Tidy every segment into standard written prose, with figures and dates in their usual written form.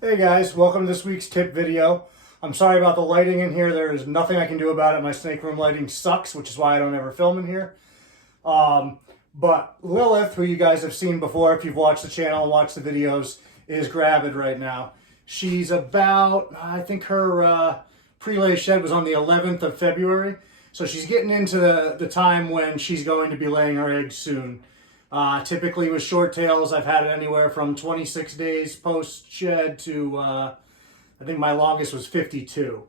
Hey guys, welcome to this week's tip video. I'm sorry about the lighting in here. There is nothing I can do about it. My snake room lighting sucks, which is why I don't ever film in here. But Lilith, who you guys have seen before if you've watched the channel and watched the videos, is gravid right now. She's about, I think her pre-lay shed was on the 11th of February. So she's getting into the time when she's going to be laying her eggs soon. Typically with short tails, I've had it anywhere from 26 days post-shed to, I think my longest was 52.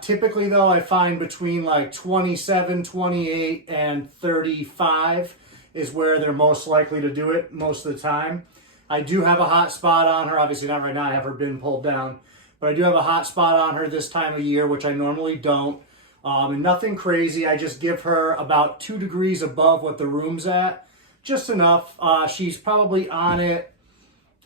Typically though, I find between like 27, 28, and 35 is where they're most likely to do it most of the time. I do have a hot spot on her. Obviously not right now, I have her bin pulled down. But I do have a hot spot on her this time of year, which I normally don't. And nothing crazy. I just give her about 2 degrees above what the room's at. Just enough. She's probably on it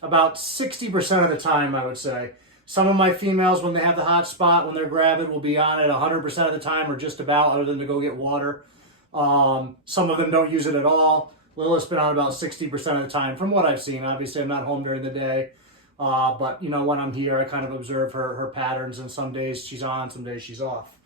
about 60% of the time, I would say. Some of my females, when they have the hot spot, when they're gravid, will be on it 100% of the time or just about, other than to go get water. Some of them don't use it at all. Lilith's been on about 60% of the time from what I've seen. Obviously, I'm not home during the day. But, you know, when I'm here, I kind of observe her patterns, and some days she's on, some days she's off.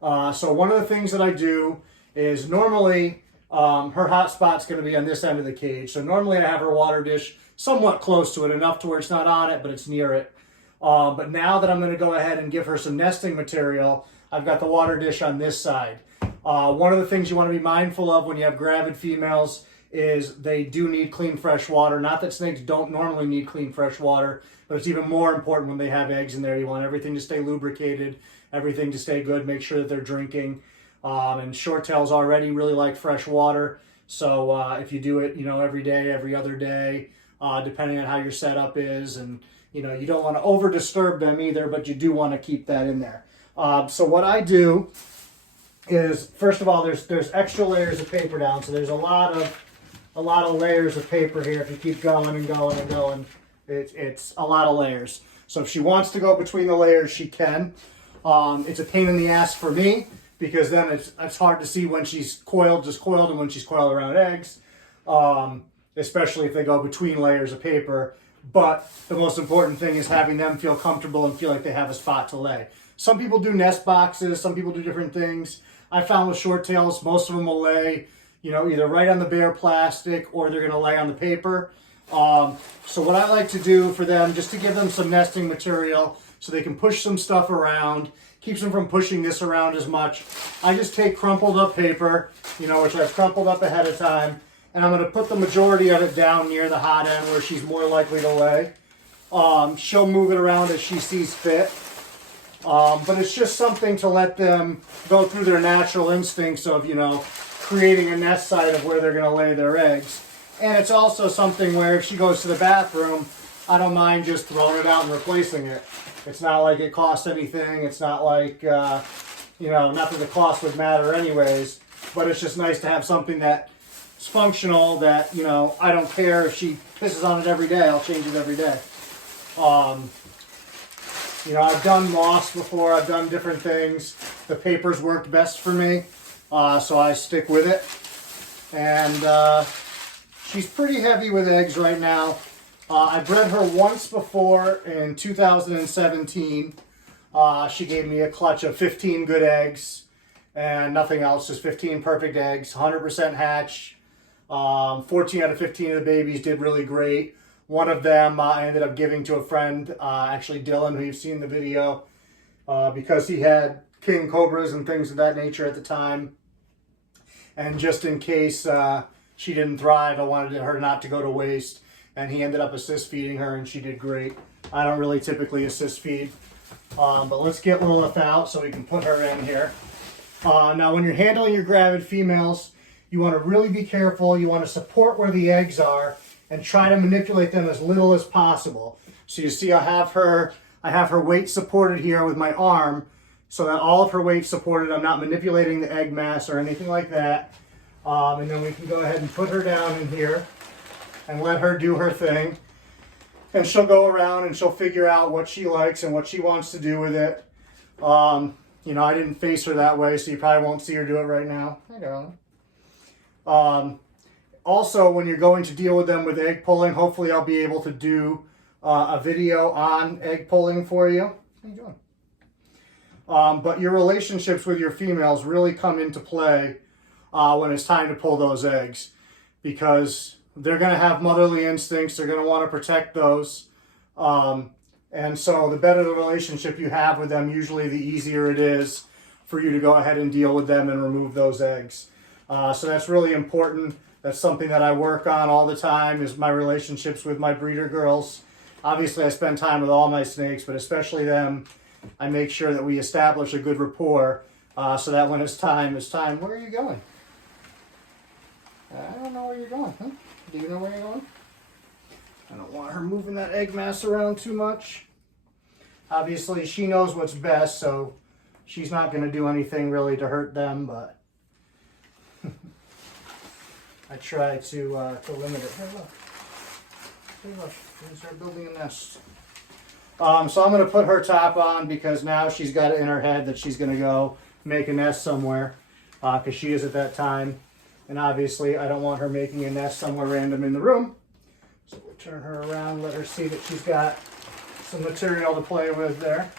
So one of the things that I do is normally her hot spot's going to be on this end of the cage. So normally I have her water dish somewhat close to it, enough to where it's not on it, but it's near it. But now that I'm going to go ahead and give her some nesting material, I've got the water dish on this side. One of the things you want to be mindful of when you have gravid females is they do need clean fresh water. Not that snakes don't normally need clean fresh water, but it's even more important when they have eggs in there. You want everything to stay lubricated, everything to stay good, make sure that they're drinking. And short tails already really like fresh water. So if you do it, you know, every day, every other day, depending on how your setup is, and you know, you don't want to over disturb them either, but you do want to keep that in there. So what I do is, first of all, there's extra layers of paper down. So there's a lot of layers of paper here. If you keep going and going and going, it's a lot of layers. So if she wants to go between the layers, she can. It's a pain in the ass for me, because then it's hard to see when she's coiled, just coiled, and when she's coiled around eggs, especially if they go between layers of paper. But the most important thing is having them feel comfortable and feel like they have a spot to lay. Some people do nest boxes, some people do different things. I found with short tails, most of them will lay, you know, either right on the bare plastic or they're going to lay on the paper. So what I like to do for them, just to give them some nesting material so they can push some stuff around, keeps them from pushing this around as much, I just take crumpled up paper, you know, which I've crumpled up ahead of time, and I'm going to put the majority of it down near the hot end where she's more likely to lay. She'll move it around as she sees fit. But it's just something to let them go through their natural instincts of, you know, creating a nest site of where they're going to lay their eggs. And it's also something where if she goes to the bathroom, I don't mind just throwing it out and replacing it. It's not like it costs anything. It's not like, you know, not that the cost would matter anyways, but it's just nice to have something that's functional that, you know, I don't care if she pisses on it every day. I'll change it every day. You know, I've done moss before. I've done different things. The paper's worked best for me, so I stick with it. And she's pretty heavy with eggs right now. I bred her once before in 2017. She gave me a clutch of 15 good eggs and nothing else, just 15 perfect eggs, 100% hatch. 14 out of 15 of the babies did really great. One of them I ended up giving to a friend, actually Dylan, who you've seen in the video, because he had king cobras and things of that nature at the time. And just in case she didn't thrive, I wanted her not to go to waste. And he ended up assist feeding her, and she did great. I don't really typically assist feed. But let's get Lilith out so we can put her in here. Now, when you're handling your gravid females, you want to really be careful. You want to support where the eggs are and try to manipulate them as little as possible. So you see I have her weight supported here with my arm, so that all of her weight's supported. I'm not manipulating the egg mass or anything like that. And then we can go ahead and put her down in here and let her do her thing. And she'll go around and she'll figure out what she likes and what she wants to do with it. You know, I didn't face her that way, so you probably won't see her do it right now. Hi, darling. Also, when you're going to deal with them with egg pulling, hopefully I'll be able to do a video on egg pulling for you. How you doing? But your relationships with your females really come into play when it's time to pull those eggs, because they're going to have motherly instincts. They're going to want to protect those. And so the better the relationship you have with them, usually the easier it is for you to go ahead and deal with them and remove those eggs. So that's really important. That's something that I work on all the time, is my relationships with my breeder girls. Obviously, I spend time with all my snakes, but especially them. I make sure that we establish a good rapport so that when it's time. Where are you going? I don't know where you're going. Huh? Do you know where you're going? I don't want her moving that egg mass around too much. Obviously, she knows what's best, so she's not going to do anything really to hurt them, but I try to limit it. Hey, look. Hey, look. We're going to start building a nest. So I'm going to put her top on, because now she's got it in her head that she's going to go make a nest somewhere, because she is at that time. And obviously, I don't want her making a nest somewhere random in the room. So we'll turn her around, let her see that she's got some material to play with there.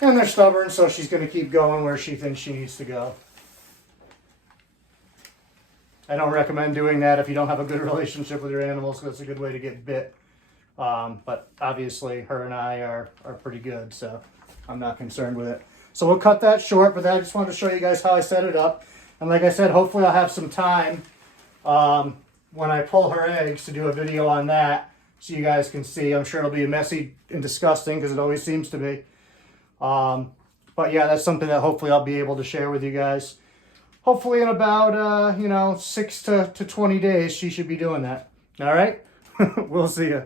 And they're stubborn, so she's going to keep going where she thinks she needs to go. I don't recommend doing that if you don't have a good relationship with your animals, because it's a good way to get bit. But obviously, her and I are pretty good, so I'm not concerned with it. So we'll cut that short, but I just wanted to show you guys how I set it up. And like I said, hopefully I'll have some time when I pull her eggs to do a video on that, so you guys can see. I'm sure it'll be messy and disgusting, because it always seems to be. But yeah, that's something that hopefully I'll be able to share with you guys. Hopefully in about, 6 to 20 days, she should be doing that. All right? We'll see you.